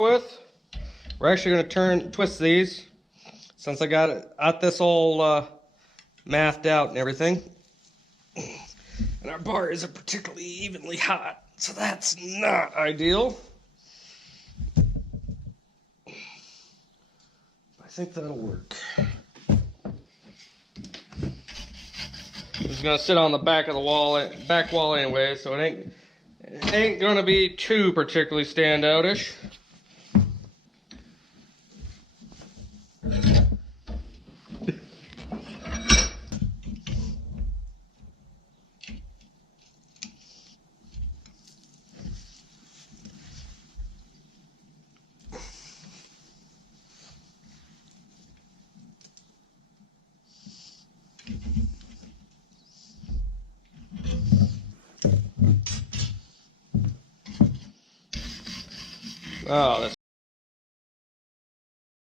with. We're actually going to twist these since I got this all mathed out and everything. And our bar isn't particularly evenly hot, so that's not ideal. I think that'll work. It's gonna sit on the back of the back wall anyway, so it ain't gonna be too particularly standoutish. Oh, that's